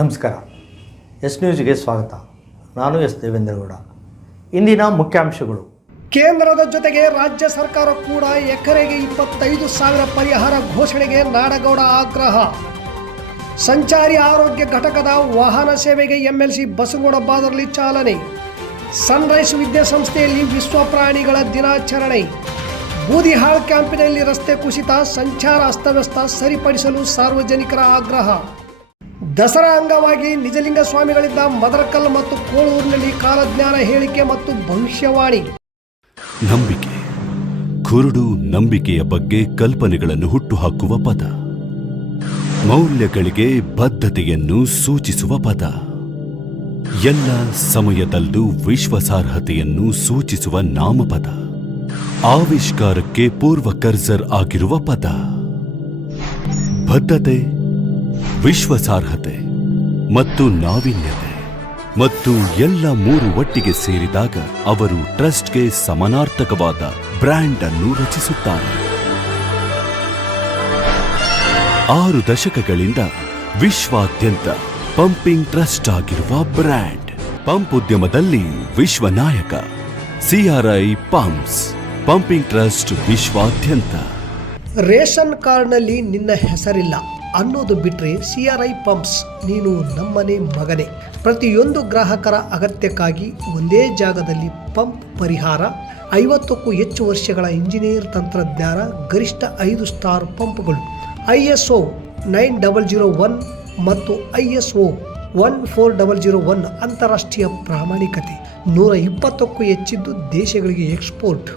ನಮಸ್ಕಾರ. ಎಸ್ ನ್ಯೂಸ್ಗೆ ಸ್ವಾಗತ. ನಾನು ಎಸ್ ದೇವೇಂದ್ರಗೌಡ. ಇಂದಿನ ಮುಖ್ಯಾಂಶಗಳು. ಕೇಂದ್ರದ ಜೊತೆಗೆ ರಾಜ್ಯ ಸರ್ಕಾರ ಕೂಡ ಎಕರೆಗೆ 25,000 ಪರಿಹಾರ ಘೋಷಣೆಗೆ ನಾಡಗೌಡ ಆಗ್ರಹ. ಸಂಚಾರಿ ಆರೋಗ್ಯ ಘಟಕದ ವಾಹನ ಸೇವೆಗೆ ಎಂಎಲ್ಸಿ ಬಸನಗೌಡ ಬಾದರ್ಲಿ ಚಾಲನೆ. ಸನ್ರೈಸ್ ವಿದ್ಯಾಸಂಸ್ಥೆಯಲ್ಲಿ ವಿಶ್ವ ಪ್ರಾಣಿಗಳ ದಿನಾಚರಣೆ. ಬೂದಿಹಾಳ್ ಕ್ಯಾಂಪಿನಲ್ಲಿ ರಸ್ತೆ ಕುಸಿತ, ಸಂಚಾರ ಅಸ್ತವ್ಯಸ್ತ ಸರಿಪಡಿಸಲು ಸಾರ್ವಜನಿಕರ ಆಗ್ರಹ. ದಸರಾ ಅಂಗವಾಗಿ ನಿಜಲಿಂಗ ಸ್ವಾಮಿಗಳಿಂದ ಮದರಕಲ್ ಮತ್ತು ಕೋಳೂರಿನಲ್ಲಿ ಕಾಲಜ್ಞಾನ ಹೇಳಿಕೆ ಮತ್ತು ಭವಿಷ್ಯವಾಣಿ. ನಂಬಿಕೆ, ಕುರುಡು ನಂಬಿಕೆಯ ಬಗ್ಗೆ ಕಲ್ಪನೆಗಳನ್ನು ಹುಟ್ಟುಹಾಕುವ ಪದ. ಮೌಲ್ಯಗಳಿಗೆ ಬದ್ಧತೆಯನ್ನು ಸೂಚಿಸುವ ಪದ. ಎಲ್ಲ ಸಮಯದಲ್ಲೂ ವಿಶ್ವಾಸಾರ್ಹತೆಯನ್ನು ಸೂಚಿಸುವ ನಾಮಪದ. ಆವಿಷ್ಕಾರಕ್ಕೆ ಪೂರ್ವ ಕರ್ಸರ್ ಆಗಿರುವ ಪದ. ಬದ್ಧತೆ, ವಿಶ್ವಾಸಾರ್ಹತೆ ಮತ್ತು ನಾವೀನ್ಯತೆ ಮತ್ತು ಎಲ್ಲ ಮೂರು ಒಟ್ಟಿಗೆ ಸೇರಿದಾಗ ಅವರು ಟ್ರಸ್ಟ್ಗೆ ಸಮಾನಾರ್ಥಕವಾದ ಬ್ರ್ಯಾಂಡ್ ಅನ್ನು ರಚಿಸುತ್ತಾರೆ. 6 ದಶಕಗಳಿಂದ ವಿಶ್ವಾದ್ಯಂತ ಪಂಪಿಂಗ್ ಟ್ರಸ್ಟ್ ಆಗಿರುವ ಬ್ರ್ಯಾಂಡ್. ಪಂಪ್ ಉದ್ಯಮದಲ್ಲಿ ವಿಶ್ವನಾಯಕ. CRI ಪಂಪ್ಸ್, ಪಂಪಿಂಗ್ ಟ್ರಸ್ಟ್ ವಿಶ್ವಾದ್ಯಂತ. ರೇಷನ್ ಕಾರ್ಡ್ನಲ್ಲಿ ನಿನ್ನ ಹೆಸರಿಲ್ಲ ಅನ್ನೋದು ಬಿಟ್ಟರೆ CRI ಪಂಪ್ಸ್ ನೀನು ನಮ್ಮನೆ ಮಗನೇ. ಪ್ರತಿಯೊಂದು ಗ್ರಾಹಕರ ಅಗತ್ಯಕ್ಕಾಗಿ ಒಂದೇ ಜಾಗದಲ್ಲಿ ಪಂಪ್ ಪರಿಹಾರ. 50ಕ್ಕೂ ಹೆಚ್ಚು ವರ್ಷಗಳ ಇಂಜಿನಿಯರ್ ತಂತ್ರಜ್ಞಾನ, ಗರಿಷ್ಠ 5 ಸ್ಟಾರ್ ಪಂಪ್ಗಳು, ISO 9001 ಮತ್ತು ISO 14001 ಅಂತಾರಾಷ್ಟ್ರೀಯ ಪ್ರಾಮಾಣಿಕತೆ, 120ಕ್ಕೂ ಹೆಚ್ಚಿದ್ದು ದೇಶಗಳಿಗೆ ಎಕ್ಸ್ಪೋರ್ಟ್.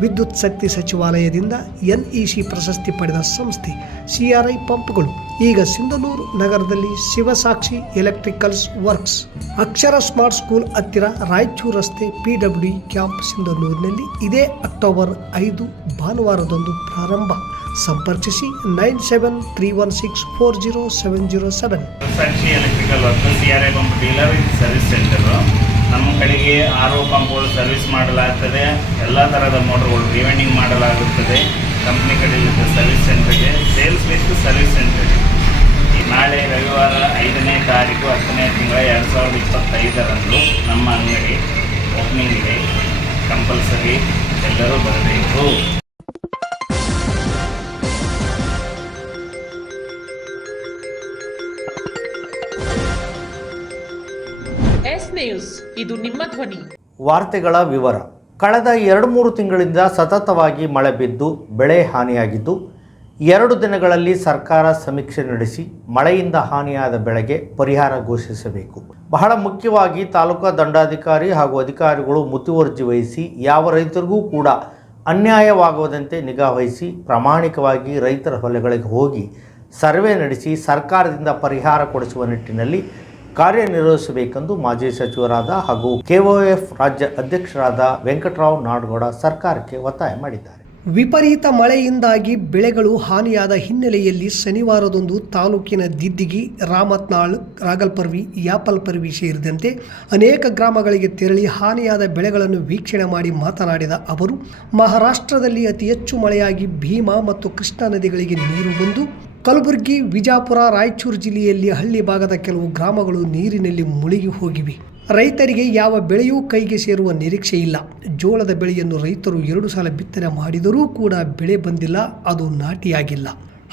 ವಿದ್ಯುತ್ ಶಕ್ತಿ ಸಚಿವಾಲಯದಿಂದ NEC ಪ್ರಶಸ್ತಿ ಪಡೆದ ಸಂಸ್ಥೆ CRI ಪಂಪ್ಗಳು. ಈಗ ಸಿಂಧನೂರು ನಗರದಲ್ಲಿ ಶಿವಸಾಕ್ಷಿ ಎಲೆಕ್ಟ್ರಿಕಲ್ಸ್ ವರ್ಕ್ಸ್, ಅಕ್ಷರ ಸ್ಮಾರ್ಟ್ ಸ್ಕೂಲ್ ಹತ್ತಿರ, ರಾಯಚೂರು ರಸ್ತೆ, PWD ಕ್ಯಾಂಪ್ ಸಿಂಧನೂರಿನಲ್ಲಿ ಇದೇ ಅಕ್ಟೋಬರ್ 5 ಭಾನುವಾರದಂದು ಪ್ರಾರಂಭ. ಸಂಪರ್ಕಿಸಿ 9731640707. Sakshi electrical work CRI pump dealer service centre. ನಮ್ಮ ಕಡೆಗೆ RO ಪಂಪ್ಗಳು ಸರ್ವಿಸ್ ಮಾಡಲಾಗ್ತದೆ. ಎಲ್ಲ ಥರದ ಮೋಟರ್ಗಳು ರಿವೆಂಡಿಂಗ್ ಮಾಡಲಾಗುತ್ತದೆ. ಕಂಪ್ನಿ ಕಡೆಯಿಂದ ಸರ್ವಿಸ್ ಸೆಂಟರ್ಗೆ ಸೇಲ್ಸ್ ವಿತ್ ಸರ್ವಿಸ್ ಸೆಂಟರ್ಗೆ ನಾಳೆ ರವಿವಾರ 5ನೇ ತಾರೀಕು 10ನೇ ತಿಂಗಳ 2025ರಂದು ನಮ್ಮ ಅಂಗಡಿ ಓಪನಿಂಗ್ ಇದೆ. ಕಂಪಲ್ಸರಿ ಎಲ್ಲರೂ ಬರಬೇಕು. ಎಸ್ ನ್ಯೂಸ್, ಇದು ನಿಮ್ಮ ಧ್ವನಿ. ವಾರ್ತೆಗಳ ವಿವರ. ಕಳೆದ 2-3 ತಿಂಗಳಿಂದ ಸತತವಾಗಿ ಮಳೆ ಬಿದ್ದು ಬೆಳೆ ಹಾನಿಯಾಗಿದ್ದು, 2 ದಿನಗಳಲ್ಲಿ ಸರ್ಕಾರ ಸಮೀಕ್ಷೆ ನಡೆಸಿ ಮಳೆಯಿಂದ ಹಾನಿಯಾದ ಬೆಳೆಗೆ ಪರಿಹಾರ ಘೋಷಿಸಬೇಕು. ಬಹಳ ಮುಖ್ಯವಾಗಿ ತಾಲೂಕಾ ದಂಡಾಧಿಕಾರಿ ಹಾಗೂ ಅಧಿಕಾರಿಗಳು ಮುತುವರ್ಜಿ ವಹಿಸಿ ಯಾವ ರೈತರಿಗೂ ಕೂಡ ಅನ್ಯಾಯವಾಗುವುದಂತೆ ನಿಗಾ ವಹಿಸಿ ಪ್ರಾಮಾಣಿಕವಾಗಿ ರೈತರ ಹೊಲಗಳಿಗೆ ಹೋಗಿ ಸರ್ವೆ ನಡೆಸಿ ಸರ್ಕಾರದಿಂದ ಪರಿಹಾರ ಕೊಡಿಸುವ ನಿಟ್ಟಿನಲ್ಲಿ ಕಾರ್ಯನಿರ್ವಹಿಸಬೇಕೆಂದು ಮಾಜಿ ಸಚಿವರಾದ ಹಾಗೂ KOF ರಾಜ್ಯ ಅಧ್ಯಕ್ಷರಾದ ವೆಂಕಟರಾವ್ ನಾಡಗೌಡ ಸರ್ಕಾರಕ್ಕೆ ಒತ್ತಾಯ ಮಾಡಿದ್ದಾರೆ. ವಿಪರೀತ ಮಳೆಯಿಂದಾಗಿ ಬೆಳೆಗಳು ಹಾನಿಯಾದ ಹಿನ್ನೆಲೆಯಲ್ಲಿ ಶನಿವಾರದಂದು ತಾಲೂಕಿನ ದಿದ್ದಿಗಿ, ರಾಮತ್ನಾಳ್, ರಾಗಲ್ಪರ್ವಿ, ಯಾಪಲ್ಪರ್ವಿ ಸೇರಿದಂತೆ ಅನೇಕ ಗ್ರಾಮಗಳಿಗೆ ತೆರಳಿ ಹಾನಿಯಾದ ಬೆಳೆಗಳನ್ನು ವೀಕ್ಷಣೆ ಮಾಡಿ ಮಾತನಾಡಿದ ಅವರು, ಮಹಾರಾಷ್ಟ್ರದಲ್ಲಿ ಅತಿ ಹೆಚ್ಚು ಮಳೆಯಾಗಿ ಭೀಮಾ ಮತ್ತು ಕೃಷ್ಣಾ ನದಿಗಳಿಗೆ ನೀರು ಬಂದು ಕಲಬುರಗಿ, ವಿಜಾಪುರ, ರಾಯಚೂರು ಜಿಲ್ಲೆಯಲ್ಲಿ ಹಳ್ಳಿ ಭಾಗದ ಕೆಲವು ಗ್ರಾಮಗಳು ನೀರಿನಲ್ಲಿ ಮುಳುಗಿ ಹೋಗಿವೆ. ರೈತರಿಗೆ ಯಾವ ಬೆಳೆಯೂ ಕೈಗೆ ಸೇರುವ ನಿರೀಕ್ಷೆ ಇಲ್ಲ. ಜೋಳದ ಬೆಳೆಯನ್ನು ರೈತರು 2 ಸಲ ಬಿತ್ತನೆ ಮಾಡಿದರೂ ಕೂಡ ಬೆಳೆ ಬಂದಿಲ್ಲ, ಅದು ನಾಟಿಯಾಗಿಲ್ಲ.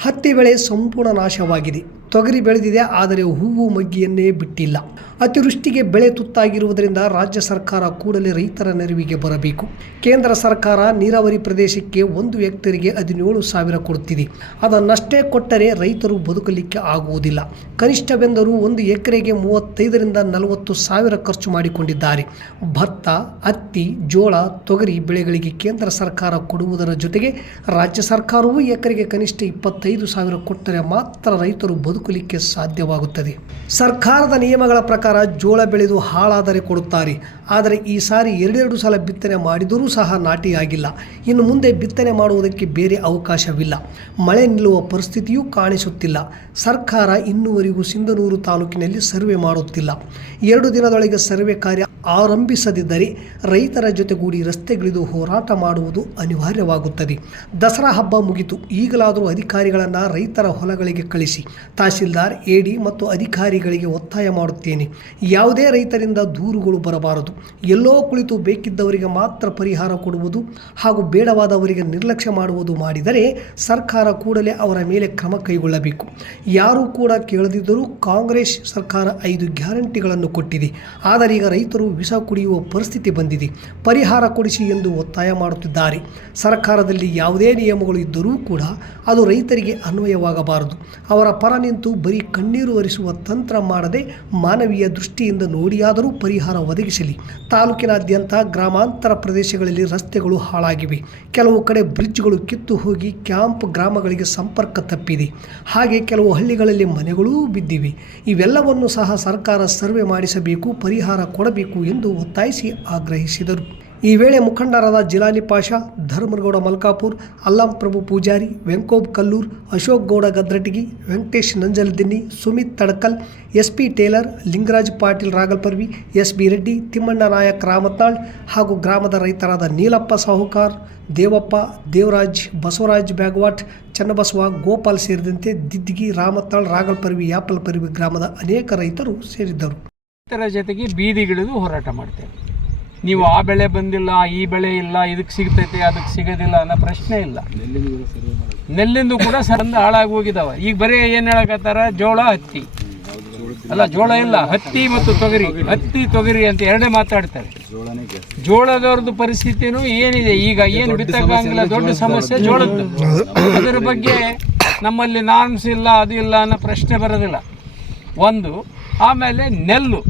ಹತ್ತಿ ಬೆಳೆ ಸಂಪೂರ್ಣ ನಾಶವಾಗಿದೆ. ತೊಗರಿ ಬೆಳೆದಿದೆ, ಆದರೆ ಹೂವು ಮಗ್ಗಿಯನ್ನೇ ಬಿಟ್ಟಿಲ್ಲ. ಅತಿವೃಷ್ಟಿಗೆ ಬೆಳೆ ತುತ್ತಾಗಿರುವುದರಿಂದ ರಾಜ್ಯ ಸರ್ಕಾರ ಕೂಡಲೇ ರೈತರ ನೆರವಿಗೆ ಬರಬೇಕು. ಕೇಂದ್ರ ಸರ್ಕಾರ ನೀರಾವರಿ ಪ್ರದೇಶಕ್ಕೆ 1 ಹೆಕ್ಟೇರಿಗೆ 17,000 ಕೊಡುತ್ತಿದೆ. ಅದನ್ನಷ್ಟೇ ಕೊಟ್ಟರೆ ರೈತರು ಬದುಕಲಿಕ್ಕೆ ಆಗುವುದಿಲ್ಲ. ಕನಿಷ್ಠವೆಂದರೂ 1 ಎಕರೆಗೆ 35ರಿಂದ 40,000 ಖರ್ಚು ಮಾಡಿಕೊಂಡಿದ್ದಾರೆ. ಭತ್ತ, ಹತ್ತಿ, ಜೋಳ, ತೊಗರಿ ಬೆಳೆಗಳಿಗೆ ಕೇಂದ್ರ ಸರ್ಕಾರ ಕೊಡುವುದರ ಜೊತೆಗೆ ರಾಜ್ಯ ಸರ್ಕಾರವೂ ಎಕರೆಗೆ ಕನಿಷ್ಠ 25,000 ಕೊಟ್ಟರೆ ಮಾತ್ರ ರೈತರು ಬದುಕಲಿಕ್ಕೆ ಸಾಧ್ಯವಾಗುತ್ತದೆ. ಸರ್ಕಾರದ ನಿಯಮಗಳ ಪ್ರಕಾರ ಜೋಳ ಬೆಳೆದು ಹಾಳಾದರೆ ಕೊಡುತ್ತಾರೆ. ಆದರೆ ಈ ಸಾರಿ 2 ಸಲ ಬಿತ್ತನೆ ಮಾಡಿದರೂ ಸಹ ನಾಟಿಯಾಗಿಲ್ಲ. ಇನ್ನು ಮುಂದೆ ಬಿತ್ತನೆ ಮಾಡುವುದಕ್ಕೆ ಬೇರೆ ಅವಕಾಶವಿಲ್ಲ. ಮಳೆ ನಿಲ್ಲುವ ಪರಿಸ್ಥಿತಿಯೂ ಕಾಣಿಸುತ್ತಿಲ್ಲ. ಸರ್ಕಾರ ಇನ್ನುವರೆಗೂ ಸಿಂಧನೂರು ತಾಲೂಕಿನಲ್ಲಿ ಸರ್ವೆ ಮಾಡುತ್ತಿಲ್ಲ. 2 ದಿನದೊಳಗೆ ಸರ್ವೆ ಕಾರ್ಯ ಆರಂಭಿಸದಿದ್ದರೆ ರೈತರ ಜೊತೆಗೂಡಿ ರಸ್ತೆಗಿಳಿದು ಹೋರಾಟ ಮಾಡುವುದು ಅನಿವಾರ್ಯವಾಗುತ್ತದೆ. ದಸರಾ ಹಬ್ಬ ಮುಗಿತು. ಈಗಲಾದರೂ ಅಧಿಕಾರಿಗಳನ್ನು ರೈತರ ಹೊಲಗಳಿಗೆ ಕಳಿಸಿ. ತಹಸೀಲ್ದಾರ್, ಎಡಿ ಮತ್ತು ಅಧಿಕಾರಿಗಳಿಗೆ ಒತ್ತಾಯ ಮಾಡುತ್ತೇನೆ. ಯಾವುದೇ ರೈತರಿಂದ ದೂರುಗಳು ಬರಬಾರದು. ಎಲ್ಲೋ ಕುಳಿತು ಬೇಕಿದ್ದವರಿಗೆ ಮಾತ್ರ ಪರಿಹಾರ ಕೊಡುವುದು ಹಾಗೂ ಬೇಡವಾದವರಿಗೆ ನಿರ್ಲಕ್ಷ್ಯ ಮಾಡುವುದು ಮಾಡಿದರೆ ಸರ್ಕಾರ ಕೂಡಲೇ ಅವರ ಮೇಲೆ ಕ್ರಮ ಕೈಗೊಳ್ಳಬೇಕು. ಯಾರೂ ಕೂಡ ಕೇಳದಿದ್ದರೂ ಕಾಂಗ್ರೆಸ್ ಸರ್ಕಾರ 5 ಗ್ಯಾರಂಟಿಗಳನ್ನು ಕೊಟ್ಟಿದೆ. ಆದರೆ ಈಗ ರೈತರು ವಿಷ ಕುಡಿಯುವ ಪರಿಸ್ಥಿತಿ ಬಂದಿದೆ. ಪರಿಹಾರ ಕೊಡಿಸಿ ಎಂದು ಒತ್ತಾಯ ಮಾಡುತ್ತಿದ್ದಾರೆ. ಸರ್ಕಾರದಲ್ಲಿ ಯಾವುದೇ ನಿಯಮಗಳು ಇದ್ದರೂ ಕೂಡ ಅದು ರೈತರಿಗೆ ಅನ್ವಯವಾಗಬಾರದು. ಅವರ ಪರ ನಿಂತು ಬರೀ ಕಣ್ಣೀರು ಹರಿಸುವ ತಂತ್ರ ಮಾಡದೆ ಮಾನವೀಯ ದೃಷ್ಟಿಯಿಂದ ನೋಡಿಯಾದರೂ ಪರಿಹಾರ ಒದಗಿಸಲಿ. ತಾಲೂಕಿನಾದ್ಯಂತ ಗ್ರಾಮಾಂತರ ಪ್ರದೇಶಗಳಲ್ಲಿ ರಸ್ತೆಗಳು ಹಾಳಾಗಿವೆ. ಕೆಲವು ಕಡೆ ಬ್ರಿಡ್ಜ್ಗಳು ಕಿತ್ತು ಹೋಗಿ ಕ್ಯಾಂಪ್ ಗ್ರಾಮಗಳಿಗೆ ಸಂಪರ್ಕ ತಪ್ಪಿದೆ. ಹಾಗೆ ಕೆಲವು ಹಳ್ಳಿಗಳಲ್ಲಿ ಮನೆಗಳೂ ಬಿದ್ದಿವೆ. ಇವೆಲ್ಲವನ್ನು ಸಹ ಸರ್ಕಾರ ಸರ್ವೆ ಮಾಡಿಸಬೇಕು, ಪರಿಹಾರ ಕೊಡಬೇಕು ಎಂದು ಒತ್ತಾಯಿಸಿ ಆಗ್ರಹಿಸಿದರು. ಈ ವೇಳೆ ಮುಖಂಡರಾದ Jilani Pasha, Dharmagowda Malkapur, Allam Prabhu Pujari, Venkob Kallur, Ashok Gowda Gadratagi, Venkatesh Nanjaladinni, Sumit Tadakal, SP Tailor, Lingaraj Patil Ragalparvi, SB Reddy, Timmanna Nayak Ramatnal ಹಾಗೂ ಗ್ರಾಮದ ರೈತರಾದ ನೀಲಪ್ಪ ಸಾಹುಕಾರ್, ದೇವಪ್ಪ, ದೇವರಾಜ್, ಬಸವರಾಜ್ ಬ್ಯಾಗವಾಟ್, ಚನ್ನಬಸವ, ಗೋಪಾಲ್ ಸೇರಿದಂತೆ ದಿದ್ದಿಗಿ, ರಾಮತ್ನಾಳ್, ರಾಗಲ್ಪರ್ವಿ, ಯಾಪಲ್ಪರ್ವಿ ಗ್ರಾಮದ ಅನೇಕ ರೈತರು ಸೇರಿದ್ದರು. ರೈತರ ಜೊತೆಗೆ ಬೀದಿಗಿಳಿದು ಹೋರಾಟ ಮಾಡ್ತೇವೆ. ನೀವು ಆ ಬೆಳೆ ಬಂದಿಲ್ಲ, ಈ ಬೆಳೆ ಇಲ್ಲ, ಇದಕ್ಕೆ ಸಿಗ್ತೈತೆ ಅದಕ್ಕೆ ಸಿಗೋದಿಲ್ಲ ಅನ್ನೋ ಪ್ರಶ್ನೆ ಇಲ್ಲ. ನೆಲ್ಲಿಂದು ಕೂಡ ಸಂದ ಹಾಳಾಗಿ ಹೋಗಿದಾವ. ಈಗ ಬರೀ ಏನು ಹೇಳಕತ್ತಾರ, ಜೋಳ ಹತ್ತಿ ಅಲ್ಲ, ಜೋಳ ಇಲ್ಲ, ಹತ್ತಿ ಮತ್ತು ತೊಗರಿ, ಹತ್ತಿ ತೊಗರಿ ಅಂತ ಎರಡೇ ಮಾತಾಡ್ತಾರೆ. ಜೋಳದವ್ರದ್ದು ಪರಿಸ್ಥಿತಿನೂ ಏನಿದೆ, ಈಗ ಏನು ಬಿತ್ತಕ್ಕಾಗಿಲ್ಲ, ದೊಡ್ಡ ಸಮಸ್ಯೆ ಜೋಳದ್ದು. ಅದರ ಬಗ್ಗೆ ನಮ್ಮಲ್ಲಿ ನಾರ್ಮ್ಸ್ ಇಲ್ಲ, ಅದು ಇಲ್ಲ ಅನ್ನೋ ಪ್ರಶ್ನೆ ಬರೋದಿಲ್ಲ ಒಂದು. ಆಮೇಲೆ ನೆಲ್ಲು,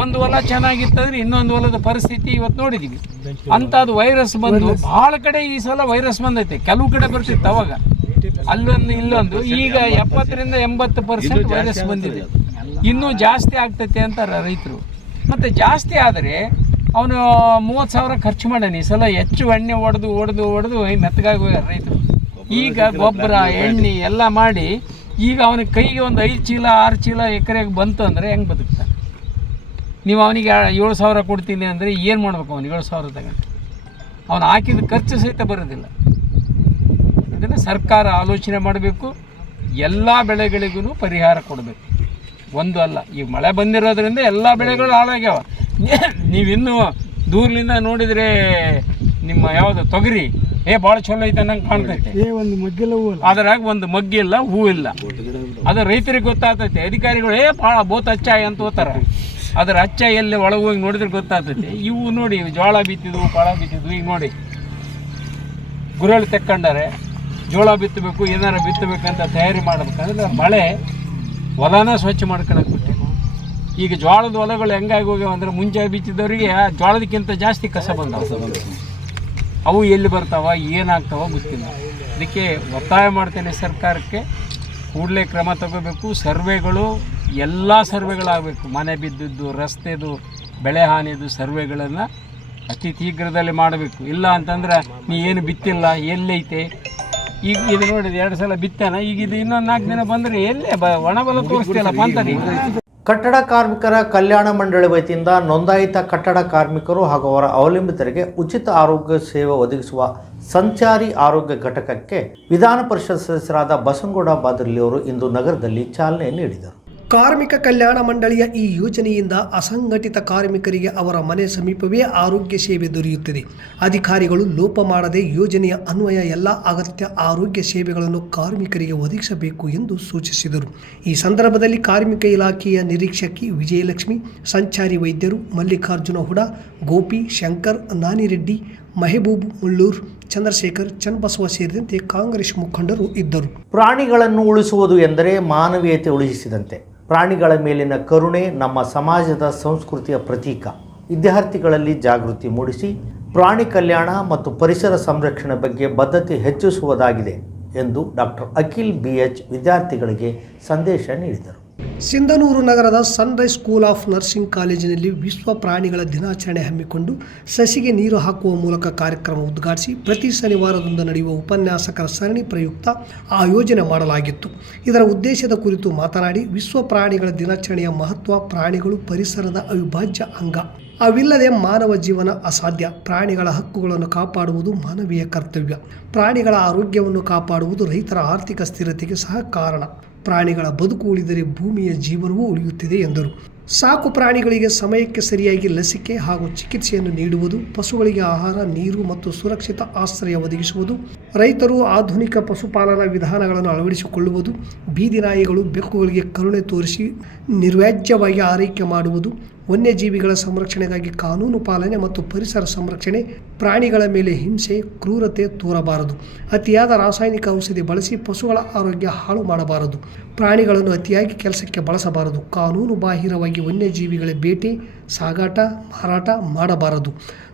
ಒಂದು ಹೊಲ ಚೆನ್ನಾಗಿತ್ತಂದ್ರೆ ಇನ್ನೊಂದು ಹೊಲದ ಪರಿಸ್ಥಿತಿ ಇವತ್ತು ನೋಡಿದ್ದೀವಿ. ಅಂಥದ್ದು ವೈರಸ್ ಬಂದು ಭಾಳ ಕಡೆ ಈ ಸಲ ವೈರಸ್ ಬಂದೈತೆ. ಕೆಲವು ಕಡೆ ಬರ್ತಿತ್ತು ಅವಾಗ, ಅಲ್ಲೊಂದು ಇಲ್ಲೊಂದು. ಈಗ 70-80% ವೈರಸ್ ಬಂದಿದೆ. ಇನ್ನೂ ಜಾಸ್ತಿ ಆಗ್ತೈತೆ ಅಂತಾರೆ ರೈತರು. ಮತ್ತು ಜಾಸ್ತಿ ಆದರೆ ಅವನು 30,000 ಖರ್ಚು ಮಾಡ್ಯಾನ. ಈ ಸಲ ಹೆಚ್ಚು ಎಣ್ಣೆ ಹೊಡೆದು ಮೆತ್ತಗಾಗಿ ಹೋಗ್ಯಾರ ರೈತರು. ಈಗ ಗೊಬ್ಬರ ಎಣ್ಣೆ ಎಲ್ಲ ಮಾಡಿ ಈಗ ಅವನ ಕೈಗೆ ಒಂದು 5 ಚೀಲ 6 ಚೀಲ ಎಕರೆಗೆ ಬಂತು ಅಂದರೆ ಹೆಂಗೆ ಬದುಕ್ತಾನೆ? ನೀವು ಅವನಿಗೆ 7,000 ಕೊಡ್ತೀನಿ ಅಂದರೆ ಏನು ಮಾಡ್ಬೇಕು? ಅವನು 7,000 ತಗೊಂಡು ಅವನು ಹಾಕಿದ ಖರ್ಚು ಸಹಿತ ಬರೋದಿಲ್ಲ. ಇದನ್ನು ಸರ್ಕಾರ ಆಲೋಚನೆ ಮಾಡಬೇಕು. ಎಲ್ಲ ಬೆಳೆಗಳಿಗೂ ಪರಿಹಾರ ಕೊಡಬೇಕು. ಒಂದು ಅಲ್ಲ, ಈಗ ಮಳೆ ಬಂದಿರೋದ್ರಿಂದ ಎಲ್ಲ ಬೆಳೆಗಳು ಹಾಳಾಗ್ಯಾವ. ನೀವಿನ್ನೂ ದೂರದಿಂದ ನೋಡಿದರೆ ನಿಮ್ಮ ಯಾವುದು ತೊಗರಿ ಭಾಳ ಚಲೋ ಐತೆ ಅನ್ನಂಗೆ ಕಾಣ್ತೈತೆ. ಒಂದು ಮಗ್ಗಿಲ್ಲ ಹೂ, ಅದ್ರಾಗ ಒಂದು ಮಗ್ಗಿಲ್ಲ, ಹೂ ಇಲ್ಲ. ಅದು ರೈತರಿಗೆ ಗೊತ್ತಾಗ್ತೈತೆ. ಅಧಿಕಾರಿಗಳು ಭಾಳ ಬೋತ್ ಹಚ್ಚಾಯ ಅಂತ ಹೋಗ್ತಾರೆ. ಅದರ ಹಚ್ಚ ಎಲ್ಲಿ ಒಳಗೆ ಹೋಗಿ ನೋಡಿದ್ರೆ ಗೊತ್ತಾಗ್ತೈತೆ. ಇವು ನೋಡಿ, ಜೋಳ ಬಿತ್ತಿದ್ವು, ಪಾಳ ಬಿತ್ತಿದ್ವು. ಈಗ ನೋಡಿ ಗುರಳು ತೆಕ್ಕೊಂಡಾರೆ. ಜೋಳ ಬಿತ್ತಬೇಕು, ಏನಾರು ಬಿತ್ತಬೇಕಂತ ತಯಾರಿ ಮಾಡ್ಬೇಕಂದ್ರೆ ಮಳೆ ಹೊಲನ ಸ್ವಚ್ಛ ಮಾಡ್ಕೊಳಕ್ಕೆ ಬಿಟ್ಟೆ. ಈಗ ಜೋಳದ ಹೊಲಗಳು ಹೆಂಗಾಗಿ ಹೋಗ್ಯಾವ ಅಂದರೆ, ಮುಂಚೆ ಬಿತ್ತಿದವರಿಗೆ ಜೋಳದಕ್ಕಿಂತ ಜಾಸ್ತಿ ಕಸ ಬಂದವು. ಅವು ಎಲ್ಲಿ ಬರ್ತಾವ, ಏನಾಗ್ತಾವ ಗೊತ್ತಿಲ್ಲ. ಅದಕ್ಕೆ ಒತ್ತಾಯ ಮಾಡ್ತೇನೆ ಸರ್ಕಾರಕ್ಕೆ, ಕೂಡಲೇ ಕ್ರಮ ತಗೋಬೇಕು. ಸರ್ವೆಗಳು ಎಲ್ಲ ಸರ್ವೆಗಳಾಗಬೇಕು. ಮನೆ ಬಿದ್ದಿದ್ದು, ರಸ್ತೆದು, ಬೆಳೆ ಹಾನಿದು ಸರ್ವೆಗಳನ್ನು ಅತಿ ಶೀಘ್ರದಲ್ಲಿ ಮಾಡಬೇಕು. ಇಲ್ಲ ಅಂತಂದ್ರೆ ನೀ ಏನು ಬಿತ್ತಿಲ್ಲ, ಎಲ್ಲೈತೆ. ಈಗ ಇದು ನೋಡಿದ್ರೆ 2 ಸಲ ಬಿತ್ತಾನ. ಈಗ ಇದು ಇನ್ನೊಂದು 4 ದಿನ ಬಂದರೆ ಎಲ್ಲೇ ಒಣಬಲ ತೋರಿಸ್ತಿಲ್ಲಪ್ಪ ಅಂತ. ಕಟ್ಟಡ ಕಾರ್ಮಿಕರ ಕಲ್ಯಾಣ ಮಂಡಳಿ ವತಿಯಿಂದ ನೋಂದಾಯಿತ ಕಟ್ಟಡ ಕಾರ್ಮಿಕರು ಹಾಗೂ ಅವರ ಅವಲಂಬಿತರಿಗೆ ಉಚಿತ ಆರೋಗ್ಯ ಸೇವೆ ಒದಗಿಸುವ ಸಂಚಾರಿ ಆರೋಗ್ಯ ಘಟಕಕ್ಕೆ ವಿಧಾನ ಪರಿಷತ್ ಸದಸ್ಯರಾದ ಬಸನಗೌಡ ಬಾದರ್ಲಿ ಅವರು ಇಂದು ನಗರದಲ್ಲಿ ಚಾಲನೆ ನೀಡಿದರು. ಕಾರ್ಮಿಕ ಕಲ್ಯಾಣ ಮಂಡಳಿಯ ಈ ಯೋಜನೆಯಿಂದ ಅಸಂಘಟಿತ ಕಾರ್ಮಿಕರಿಗೆ ಅವರ ಮನೆ ಸಮೀಪವೇ ಆರೋಗ್ಯ ಸೇವೆ ದೊರೆಯುತ್ತದೆ. ಅಧಿಕಾರಿಗಳು ಲೋಪ ಮಾಡದೆ ಯೋಜನೆಯ ಅನ್ವಯ ಎಲ್ಲ ಅಗತ್ಯ ಆರೋಗ್ಯ ಸೇವೆಗಳನ್ನು ಕಾರ್ಮಿಕರಿಗೆ ಒದಗಿಸಬೇಕು ಎಂದು ಸೂಚಿಸಿದರು. ಈ ಸಂದರ್ಭದಲ್ಲಿ ಕಾರ್ಮಿಕ ಇಲಾಖೆಯ ನಿರೀಕ್ಷಕಿ ವಿಜಯಲಕ್ಷ್ಮಿ, ಸಂಚಾರಿ ವೈದ್ಯರು ಮಲ್ಲಿಕಾರ್ಜುನ ಹುಡ, ಗೋಪಿ, ಶಂಕರ್, ನಾನಿರೆಡ್ಡಿ, ಮೆಹಬೂಬ್ ಮುಳ್ಳೂರ್, ಚಂದ್ರಶೇಖರ್, ಚನ್ನಬಸವ ಸೇರಿದಂತೆ ಕಾಂಗ್ರೆಸ್ ಮುಖಂಡರು ಇದ್ದರು. ಪ್ರಾಣಿಗಳನ್ನು ಉಳಿಸುವುದು ಎಂದರೆ ಮಾನವೀಯತೆ ಉಳಿಸಿದಂತೆ. ಪ್ರಾಣಿಗಳ ಮೇಲಿನ ಕರುಣೆ ನಮ್ಮ ಸಮಾಜದ ಸಂಸ್ಕೃತಿಯ ಪ್ರತೀಕ. ವಿದ್ಯಾರ್ಥಿಗಳಲ್ಲಿ ಜಾಗೃತಿ ಮೂಡಿಸಿ ಪ್ರಾಣಿ ಕಲ್ಯಾಣ ಮತ್ತು ಪರಿಸರ ಸಂರಕ್ಷಣೆ ಬಗ್ಗೆ ಬದ್ಧತೆ ಹೆಚ್ಚಿಸುವುದಾಗಿದೆ ಎಂದು ಡಾಕ್ಟರ್ ಅಖಿಲ್ BH ವಿದ್ಯಾರ್ಥಿಗಳಿಗೆ ಸಂದೇಶ ನೀಡಿದರು. ಸಿಂಧನೂರು ನಗರದ ಸನ್ರೈಸ್ ಸ್ಕೂಲ್ ಆಫ್ ನರ್ಸಿಂಗ್ ಕಾಲೇಜಿನಲ್ಲಿ ವಿಶ್ವ ಪ್ರಾಣಿಗಳ ದಿನಾಚರಣೆ ಹಮ್ಮಿಕೊಂಡು ಸಸಿಗೆ ನೀರು ಹಾಕುವ ಮೂಲಕ ಕಾರ್ಯಕ್ರಮ ಉದ್ಘಾಟಿಸಿ ಪ್ರತಿ ಶನಿವಾರದಂದು ನಡೆಯುವ ಉಪನ್ಯಾಸಕರ ಸರಣಿ ಪ್ರಯುಕ್ತ ಆಯೋಜನೆ ಮಾಡಲಾಗಿತ್ತು. ಇದರ ಉದ್ದೇಶದ ಕುರಿತು ಮಾತನಾಡಿ, ವಿಶ್ವ ಪ್ರಾಣಿಗಳ ದಿನಾಚರಣೆಯ ಮಹತ್ವ, ಪ್ರಾಣಿಗಳು ಪರಿಸರದ ಅವಿಭಾಜ್ಯ ಅಂಗ. ಅವಿಲ್ಲದೆ ಮಾನವ ಜೀವನ ಅಸಾಧ್ಯ. ಪ್ರಾಣಿಗಳ ಹಕ್ಕುಗಳನ್ನು ಕಾಪಾಡುವುದು ಮಾನವೀಯ ಕರ್ತವ್ಯ. ಪ್ರಾಣಿಗಳ ಆರೋಗ್ಯವನ್ನು ಕಾಪಾಡುವುದು ರೈತರ ಆರ್ಥಿಕ ಸ್ಥಿರತೆಗೆ ಸಹ ಕಾರಣ. ಪ್ರಾಣಿಗಳ ಬದುಕು ಉಳಿದರೆ ಭೂಮಿಯ ಜೀವನವೂ ಉಳಿಯುತ್ತದೆ ಎಂದರು. ಸಾಕು ಪ್ರಾಣಿಗಳಿಗೆ ಸಮಯಕ್ಕೆ ಸರಿಯಾಗಿ ಲಸಿಕೆ ಹಾಗೂ ಚಿಕಿತ್ಸೆಯನ್ನು ನೀಡುವುದು, ಪಶುಗಳಿಗೆ ಆಹಾರ, ನೀರು ಮತ್ತು ಸುರಕ್ಷಿತ ಆಶ್ರಯ ಒದಗಿಸುವುದು, ರೈತರು ಆಧುನಿಕ ಪಶುಪಾಲನಾ ವಿಧಾನಗಳನ್ನು ಅಳವಡಿಸಿಕೊಳ್ಳುವುದು, ಬೀದಿ ನಾಯಿಗಳು, ಬೆಕ್ಕುಗಳಿಗೆ ಕರುಣೆ ತೋರಿಸಿ ನಿರ್ವ್ಯಾಜ್ಯವಾಗಿ ಆರೈಕೆ ಮಾಡುವುದು, ವನ್ಯಜೀವಿಗಳ ಸಂರಕ್ಷಣೆಗಾಗಿ ಕಾನೂನು ಪಾಲನೆ ಮತ್ತು ಪರಿಸರ ಸಂರಕ್ಷಣೆ, ಪ್ರಾಣಿಗಳ ಮೇಲೆ ಹಿಂಸೆ, ಕ್ರೂರತೆ ತೋರಬಾರದು, ಅತಿಯಾದ ರಾಸಾಯನಿಕ ಔಷಧಿ ಬಳಸಿ ಪಶುಗಳ ಆರೋಗ್ಯ ಹಾಳು ಮಾಡಬಾರದು, ಪ್ರಾಣಿಗಳನ್ನು ಅತಿಯಾಗಿ ಕೆಲಸಕ್ಕೆ ಬಳಸಬಾರದು, ಕಾನೂನು ಬಾಹಿರವಾಗಿ ವನ್ಯಜೀವಿಗಳ ಬೇಟೆ, ಸಾಗಾಟ, ಮಾರಾಟ ಮಾಡಬಾರದು,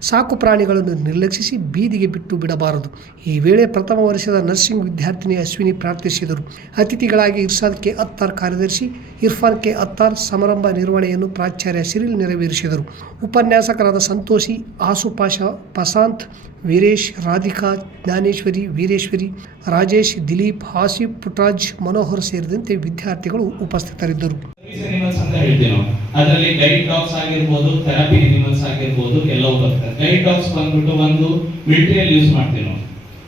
ಸಾಕು ಪ್ರಾಣಿಗಳನ್ನು ನಿರ್ಲಕ್ಷಿಸಿ ಬೀದಿಗೆ ಬಿಟ್ಟು ಬಿಡಬಾರದು. ಈ ವೇಳೆ ಪ್ರಥಮ ವರ್ಷದ ನರ್ಸಿಂಗ್ ವಿದ್ಯಾರ್ಥಿನಿ ಅಶ್ವಿನಿ ಪ್ರಾರ್ಥಿಸಿದರು. ಅತಿಥಿಗಳಾಗಿ ಇರ್ಷಾದ್ ಕೆ ಅತ್ತಾರ್, ಕಾರ್ಯದರ್ಶಿ ಇರ್ಫಾನ್ ಕೆ ಅತ್ತಾರ್ ಸಮಾರಂಭ ನಿರ್ವಹಣೆಯನ್ನು ಪ್ರಾಚಾರ್ಯ ಸಿರಿಲ್ ನೆರವೇರಿಸಿದರು. ಉಪನ್ಯಾಸಕರಾದ ಸಂತೋಷಿ, ಆಸುಪಾಶ, ಪ್ರಶಾಂತ್, ವೀರೇಶ್, ರಾಧಿಕಾ, ಜ್ಞಾನೇಶ್ವರಿ, ವೀರೇಶ್ವರಿ, ರಾಜೇಶ್, ದಿಲೀಪ್, ಹಾಸಿಫ್, ಪುಟ್ರಾಜ್, ಮನೋಹರ್ ಸೇರಿದಂತೆ ವಿದ್ಯಾರ್ಥಿಗಳು ಉಪಸ್ಥಿತರಿದ್ದರು. ಅಂತ ಹೇಳ್ತೀವಿ ನಾವು. ಅದರಲ್ಲಿ ಗೈಡ್ ಡಾಗ್ಸ್ ಆಗಿರ್ಬೋದು, ಥೆರಪಿ ಅನಿಮಲ್ಸ್ ಆಗಿರ್ಬೋದು, ಎಲ್ಲವೂ ಬರ್ತದೆ. ಗೈಡ್ ಡಾಗ್ಸ್ ಬಂದ್ಬಿಟ್ಟು ಒಂದು ಮಿಲಿಟರಿಯಲ್ಲಿ ಯೂಸ್ ಮಾಡ್ತೀವಿ ನಾವು,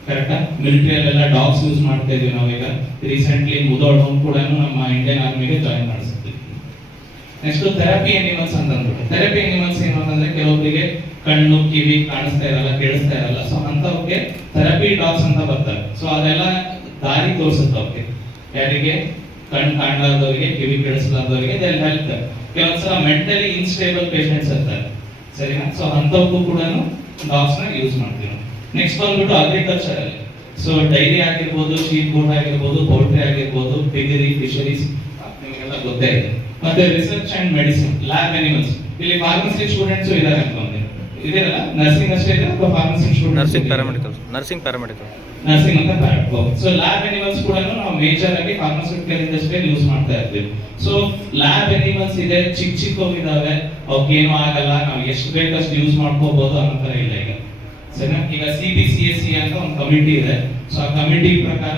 ಕರೆಕ್ಟಾ? ಮಿಲಿಟರಿಯಲ್ಲೆಲ್ಲ ಡಾಗ್ಸ್ ಯೂಸ್ ಮಾಡ್ತಾ ಇದೀವಿ ನಾವೀಗ. ರೀಸೆಂಟ್ಲಿ ಮುದೋಳ್ ಕೂಡ ನಮ್ಮ ಇಂಡಿಯನ್ ಆರ್ಮಿಗೆ ಜಾಯಿನ್ ಮಾಡಿಸ್ತೀವಿ. ನೆಕ್ಸ್ಟ್ ಥೆರಪಿ ಅನಿಮಲ್ಸ್ ಅಂತ ಅಂದ್ಬಿಟ್ಟು, ಥೆರಪಿ ಅನಿಮಲ್ಸ್ ಏನು ಅಂತಂದ್ರೆ ಕೆಲವೊಬ್ಬರಿಗೆ ಕಣ್ಣು, ಕಿವಿ ಕಾಣಿಸ್ತಾ ಇರಲ್ಲ, ಕೇಳಿಸ್ತಾ ಇರಲ್ಲ. ಸೊ ಅಂತವಕ್ಕೆ ಥೆರಪಿ ಡಾಗ್ಸ್ ಅಂತ ಬರ್ತಾರೆ. ಸೊ ಅದೆಲ್ಲ ದಾರಿ ತೋರಿಸುತ್ತೆ ಅವಕ್ಕೆ, ಯಾರಿಗೆ ಕಣ್ಣು ಕಾಣಲಾರ್ದವರಿಗೆ, ಕಿವಿ ಕೇಳಿಸಲಾರ್ದವರಿಗೆ. They help. ಕೆಲವೊಂದ್ಸಲ ಮೆಂಟಲಿ ಇನ್ಸ್ಟೇಬಲ್ ಪೇಷಂಟ್ಸ್ ಇರ್ತಾರೆ, ಸರಿನಾ? ಸೊ ಅಂತವಕ್ಕೂ ಕೂಡ ಡಾಗ್ಸ್ ನ ಯೂಸ್ ಮಾಡ್ತೀವಿ. ನೆಕ್ಸ್ಟ್ ಬಂದ್ಬಿಟ್ಟು ಅಗ್ರಿಕಲ್ಚರ್ ಅಲ್ಲಿ, ಸೊ ಡೈರಿ ಆಗಿರ್ಬೋದು, ಶೀಪ್ ಬೋರ್ಡ್ ಆಗಿರ್ಬೋದು, ಪೌಲ್ಟ್ರಿ ಆಗಿರ್ಬೋದು, ಪಿಗರಿ, ಫಿಶರೀಸ್, ನಿಮಗೆಲ್ಲ ಗೊತ್ತೇ ಇದೆ. ಮತ್ತೆ research and medicine, lab animals. ಇಲ್ಲಿ ಫಾರ್ಮಸಿ ಸ್ಟೂಡೆಂಟ್ಸ್ ಇದ್ದಾರೆ ಅನ್ಕೊಂಡೆ, ಇದೆಯಲ್ಲ ನರ್ಸಿಂಗ್ ಅಷ್ಟೇ ಇದೆ ಅಥವಾ pharmacy students? Nursing paramedical nursing ಅಂತ ಪ್ಯಾರಾಮೆಡಿಕಲ್. ಸೊ ಲ್ಯಾಬ್ ಅನಿಮಲ್ಸ್ ಕೂಡ ನಾವು ಮೇಜರ್ ಆಗಿ ಫಾರ್ಮಾಸ್ಯೂಟಿಕಲ್ ಇಂಡಸ್ಟ್ರಿಯಲ್ಲಿ ಯೂಸ್ ಮಾಡ್ತಾ ಇರ್ತೀವಿ. ಸೊ ಲ್ಯಾಬ್ ಅನಿಮಲ್ಸ್ ಇದೆ, ಚಿಕ್ಕವಿದಾವೆ, ಅವಕ್ಕೇನು ಆಗಲ್ಲ, ನಾವು ಎಷ್ಟು ಬೇಕಷ್ಟು ಯೂಸ್ ಮಾಡ್ಕೋಬಹುದು ಅನ್ನೋ ತರ ಇಲ್ಲ ಈಗ, ಸರಿನಾ? ಈಗ CBCSE ಅಂತ ಒಂದು ಕಮಿಟಿ ಇದೆ. ಸೊ ಆ ಕಮಿಟಿ ಪ್ರಕಾರ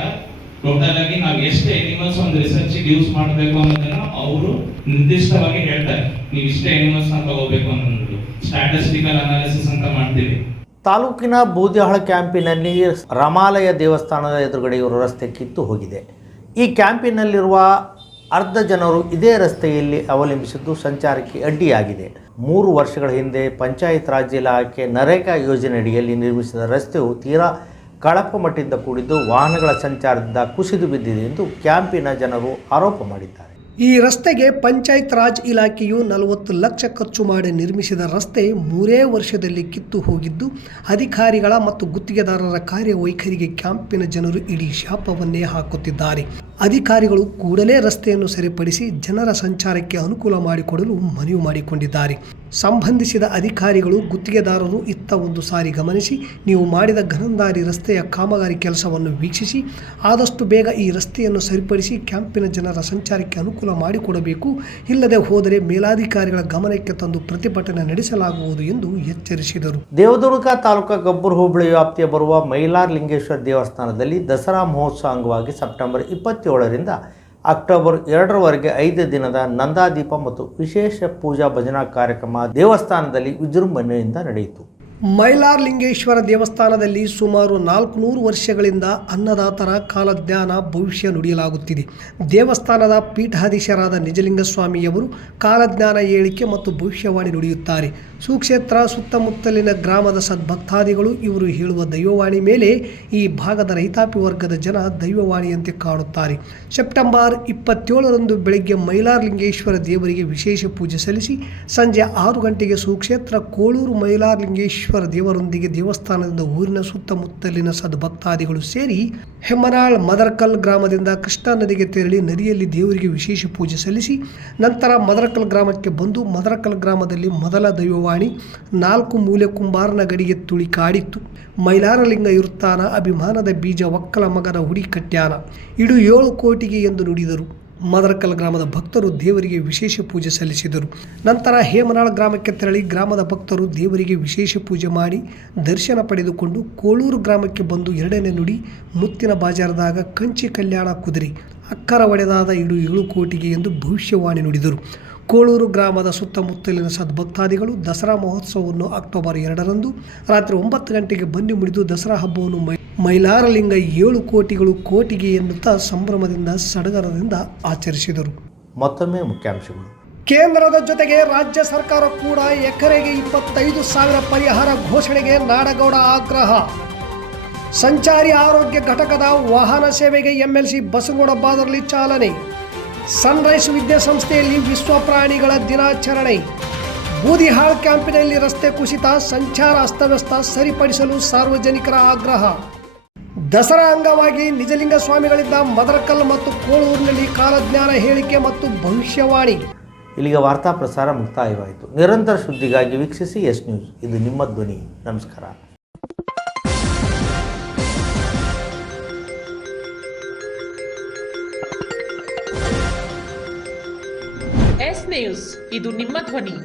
ಟೋಟಲ್ ಆಗಿ ನಾವು ಎಷ್ಟು ಅನಿಮಲ್ಸ್ ಒಂದು ರಿಸರ್ಚ್ ಯೂಸ್ ಮಾಡಬೇಕು ಅನ್ನೋದನ್ನ ಅವರು ನಿರ್ದಿಷ್ಟವಾಗಿ ಹೇಳ್ತಾರೆ. ನೀವು ಇಷ್ಟೇ ಅನಿಮಲ್ಸ್ ನ ತಗೋಬೇಕು ಅನ್ನೋದು ಸ್ಟ್ಯಾಟಿಸ್ಟಿಕಲ್ ಅನಾಲಿಸಿಸ್ ಅಂತ ಮಾಡ್ತೀವಿ. ತಾಲೂಕಿನ ಬೂದಿಹಾಳ ಕ್ಯಾಂಪಿನಲ್ಲಿ ರಾಮಾಲಯ ದೇವಸ್ಥಾನದ ಎದುರುಗಡೆ ಇರುವ ರಸ್ತೆ ಕಿತ್ತು ಹೋಗಿದೆ. ಈ ಕ್ಯಾಂಪಿನಲ್ಲಿರುವ ಅರ್ಧ ಜನರು ಇದೇ ರಸ್ತೆಯಲ್ಲಿ ಅವಲಂಬಿಸಿದ್ದು ಸಂಚಾರಕ್ಕೆ ಅಡ್ಡಿಯಾಗಿದೆ. 3 ವರ್ಷಗಳ ಹಿಂದೆ ಪಂಚಾಯತ್ ರಾಜ್ ಇಲಾಖೆ ನರೇಗಾ ಯೋಜನೆಯಡಿಯಲ್ಲಿ ನಿರ್ಮಿಸಿದ ರಸ್ತೆಯು ತೀರಾ ಕಳಪ ಮಟ್ಟದಿಂದ ಕೂಡಿದ್ದು ವಾಹನಗಳ ಸಂಚಾರದಿಂದ ಕುಸಿದು ಬಿದ್ದಿದೆ ಎಂದು ಕ್ಯಾಂಪಿನ ಜನರು ಆರೋಪ ಮಾಡಿದ್ದಾರೆ. ಈ ರಸ್ತೆಗೆ ಪಂಚಾಯತ್ ರಾಜ್ ಇಲಾಖೆಯು 40 ಲಕ್ಷ ಖರ್ಚು ಮಾಡಿ ನಿರ್ಮಿಸಿದ ರಸ್ತೆ 3 ವರ್ಷದಲ್ಲಿ ಕಿತ್ತು ಹೋಗಿದ್ದು, ಅಧಿಕಾರಿಗಳ ಮತ್ತು ಗುತ್ತಿಗೆದಾರರ ಕಾರ್ಯವೈಖರಿಗೆ ಕ್ಯಾಂಪಿನ ಜನರು ಇಡೀ ಶಾಪವನ್ನೇ ಹಾಕುತ್ತಿದ್ದಾರೆ. ಅಧಿಕಾರಿಗಳು ಕೂಡಲೇ ರಸ್ತೆಯನ್ನು ಸರಿಪಡಿಸಿ ಜನರ ಸಂಚಾರಕ್ಕೆ ಅನುಕೂಲ ಮಾಡಿಕೊಡಲು ಮನವಿ ಮಾಡಿಕೊಂಡಿದ್ದಾರೆ. ಸಂಬಂಧಿಸಿದ ಅಧಿಕಾರಿಗಳು, ಗುತ್ತಿಗೆದಾರರು ಇತ್ತ ಒಂದು ಸಾರಿ ಗಮನಿಸಿ ನೀವು ಮಾಡಿದ ಘನಂದಾರಿ ರಸ್ತೆಯ ಕಾಮಗಾರಿ ಕೆಲಸವನ್ನು ವೀಕ್ಷಿಸಿ ಆದಷ್ಟು ಬೇಗ ಈ ರಸ್ತೆಯನ್ನು ಸರಿಪಡಿಸಿ ಕ್ಯಾಂಪಿನ ಜನರ ಸಂಚಾರಕ್ಕೆ ಅನುಕೂಲ ಮಾಡಿಕೊಡಬೇಕು. ಇಲ್ಲದೆ ಹೋದರೆ ಮೇಲಾಧಿಕಾರಿಗಳ ಗಮನಕ್ಕೆ ತಂದು ಪ್ರತಿಭಟನೆ ನಡೆಸಲಾಗುವುದು ಎಂದು ಎಚ್ಚರಿಸಿದರು. ದೇವದುರ್ಗ ತಾಲೂಕಾ ಗಬ್ಬೂರು ಹೋಬಳಿ ವ್ಯಾಪ್ತಿಯ ಬರುವ ಮೈಲಾರ್ ಲಿಂಗೇಶ್ವರ ದೇವಸ್ಥಾನದಲ್ಲಿ ದಸರಾ ಮಹೋತ್ಸವ ಅಂಗವಾಗಿ ಸೆಪ್ಟೆಂಬರ್ 27ರಿಂದ ಅಕ್ಟೋಬರ್ 2ರವರೆಗೆ 5 ದಿನದ ನಂದಾದೀಪ ಮತ್ತು ವಿಶೇಷ ಪೂಜಾ ಭಜನಾ ಕಾರ್ಯಕ್ರಮ ದೇವಸ್ಥಾನದಲ್ಲಿ ವಿಜೃಂಭಣೆಯಿಂದ ನಡೆಯಿತು. ಮೈಲಾರ್ ಲಿಂಗೇಶ್ವರ ದೇವಸ್ಥಾನದಲ್ಲಿ ಸುಮಾರು 400 ವರ್ಷಗಳಿಂದ ಅನ್ನದಾತರ ಕಾಲಜ್ಞಾನ ಭವಿಷ್ಯ ನುಡಿಯಲಾಗುತ್ತಿದೆ. ದೇವಸ್ಥಾನದ ಪೀಠಾಧೀಶರಾದ ನಿಜಲಿಂಗಸ್ವಾಮಿಯವರು ಕಾಲಜ್ಞಾನ ಹೇಳಿಕೆ ಮತ್ತು ಭವಿಷ್ಯವಾಣಿ ನುಡಿಯುತ್ತಾರೆ. ಸುಕ್ಷೇತ್ರ ಸುತ್ತಮುತ್ತಲಿನ ಗ್ರಾಮದ ಸದ್ಭಕ್ತಾದಿಗಳು ಇವರು ಹೇಳುವ ದೈವವಾಣಿ ಮೇಲೆ ಈ ಭಾಗದ ರೈತಾಪಿ ವರ್ಗದ ಜನ ದೈವವಾಣಿಯಂತೆ ಕಾಣುತ್ತಾರೆ. ಸೆಪ್ಟೆಂಬರ್ 27ರಂದು ಬೆಳಗ್ಗೆ ಮೈಲಾರ್ ಲಿಂಗೇಶ್ವರ ದೇವರಿಗೆ ವಿಶೇಷ ಪೂಜೆ ಸಲ್ಲಿಸಿ ಸಂಜೆ 6 ಗಂಟೆಗೆ ಸುಕ್ಷೇತ್ರ ಕೋಳೂರು ಮೈಲಾರ್ ಲಿಂಗೇಶ್ವರ ದೇವರೊಂದಿಗೆ ದೇವಸ್ಥಾನದಿಂದ ಊರಿನ ಸುತ್ತಮುತ್ತಲಿನ ಸದ್ಭಕ್ತಾದಿಗಳು ಸೇರಿ ಹೆಮ್ಮನಾಳ್ ಮದರಕಲ್ ಗ್ರಾಮದಿಂದ ಕೃಷ್ಣಾ ನದಿಗೆ ತೆರಳಿ ನದಿಯಲ್ಲಿ ದೇವರಿಗೆ ವಿಶೇಷ ಪೂಜೆ ಸಲ್ಲಿಸಿ ನಂತರ ಮದರಕಲ್ ಗ್ರಾಮಕ್ಕೆ ಬಂದು ಮದರಕಲ್ ಗ್ರಾಮದಲ್ಲಿ ಮೊದಲ ದೈವವಾಣಿ 4 ಮೂಲೆ ಕುಂಬಾರನ ಗಡಿಗೆ ತುಳಿ ಕಾಡಿತ್ತು. ಮೈಲಾರಲಿಂಗ ಇರುತ್ತಾನ, ಅಭಿಮಾನದ ಬೀಜ ಒಕ್ಕಲ ಮಗನ ಹುಡಿ ಕಟ್ಯಾನ, ಇಡು 7 ಕೋಟಿಗೆ ಎಂದು ನುಡಿದರು. ಮದರಕಲ್ ಗ್ರಾಮದ ಭಕ್ತರು ದೇವರಿಗೆ ವಿಶೇಷ ಪೂಜೆ ಸಲ್ಲಿಸಿದರು. ನಂತರ ಹೇಮನಾಳ ಗ್ರಾಮಕ್ಕೆ ತೆರಳಿ ಗ್ರಾಮದ ಭಕ್ತರು ದೇವರಿಗೆ ವಿಶೇಷ ಪೂಜೆ ಮಾಡಿ ದರ್ಶನ ಪಡೆದುಕೊಂಡು ಕೋಳೂರು ಗ್ರಾಮಕ್ಕೆ ಬಂದು ಎರಡನೇ ನುಡಿ ಮುತ್ತಿನ ಬಾಜಾರದಾಗ ಕಂಚಿ ಕಲ್ಯಾಣ ಕುದುರೆ ಅಕ್ಕರ ಒಡೆದಾದ ಇಡು 7 ಕೋಟಿಗೆ ಎಂದು ಭವಿಷ್ಯವಾಣಿ ನುಡಿದರು. ಕೋಳೂರು ಗ್ರಾಮದ ಸುತ್ತಮುತ್ತಲಿನ ಸದ್ಭಕ್ತಾದಿಗಳು ದಸರಾ ಮಹೋತ್ಸವವನ್ನು ಅಕ್ಟೋಬರ್ 2ರಂದು ರಾತ್ರಿ 9 ಗಂಟೆಗೆ ಬನ್ನಿ ಮುಡಿದು ದಸರಾ ಹಬ್ಬವನ್ನು ಮೈಲಾರಲಿಂಗ 7 ಕೋಟಿಗಳು ಕೋಟಿಗೆ ಎನ್ನುತ್ತಾ ಸಂಭ್ರಮದಿಂದ ಸಡಗರದಿಂದ ಆಚರಿಸಿದರು. ಮತ್ತೊಮ್ಮೆ ಮುಖ್ಯಾಂಶಗಳು. ಕೇಂದ್ರದ ಜೊತೆಗೆ ರಾಜ್ಯ ಸರ್ಕಾರ ಕೂಡ ಎಕರೆಗೆ 25,000 ಪರಿಹಾರ ಘೋಷಣೆಗೆ ನಾಡಗೌಡ ಆಗ್ರಹ. ಸಂಚಾರಿ ಆರೋಗ್ಯ ಘಟಕದ ವಾಹನ ಸೇವೆಗೆ ಎಂಎಲ್ಸಿ ಬಸನಗೌಡ ಬಾದರ್ಲಿ ಚಾಲನೆ. ಸನ್ರೈಸ್ ವಿದ್ಯಾಸಂಸ್ಥೆಯಲ್ಲಿ ವಿಶ್ವ ಪ್ರಾಣಿಗಳ ದಿನಾಚರಣೆ. ಬೂದಿಹಾಳ್ ಕ್ಯಾಂಪಿನಲ್ಲಿ ರಸ್ತೆ ಕುಸಿತ, ಸಂಚಾರ ಅಸ್ತವ್ಯಸ್ತ ಸರಿಪಡಿಸಲು ಸಾರ್ವಜನಿಕರ ಆಗ್ರಹ. ದಸರಾ ಅಂಗವಾಗಿ ನಿಜಲಿಂಗ ಸ್ವಾಮಿಗಳಿಂದ ಮದರಕಲ್ ಮತ್ತು ಕೋಳೂರಿನಲ್ಲಿ ಕಾಲಜ್ಞಾನ ಹೇಳಿಕೆ ಮತ್ತು ಭವಿಷ್ಯವಾಣಿ. ಇಲ್ಲಿಗೆ ವಾರ್ತಾ ಪ್ರಸಾರ ಮುಕ್ತಾಯವಾಯಿತು. ನಿರಂತರ ಸುದ್ದಿಗಾಗಿ ವೀಕ್ಷಿಸಿ ಎಸ್ ನ್ಯೂಸ್. ಇದು ನಿಮ್ಮ ಧ್ವನಿ. ನಮಸ್ಕಾರ. ಎಸ್ ನ್ಯೂಸ್, ಇದು ನಿಮ್ಮ ಧ್ವನಿ.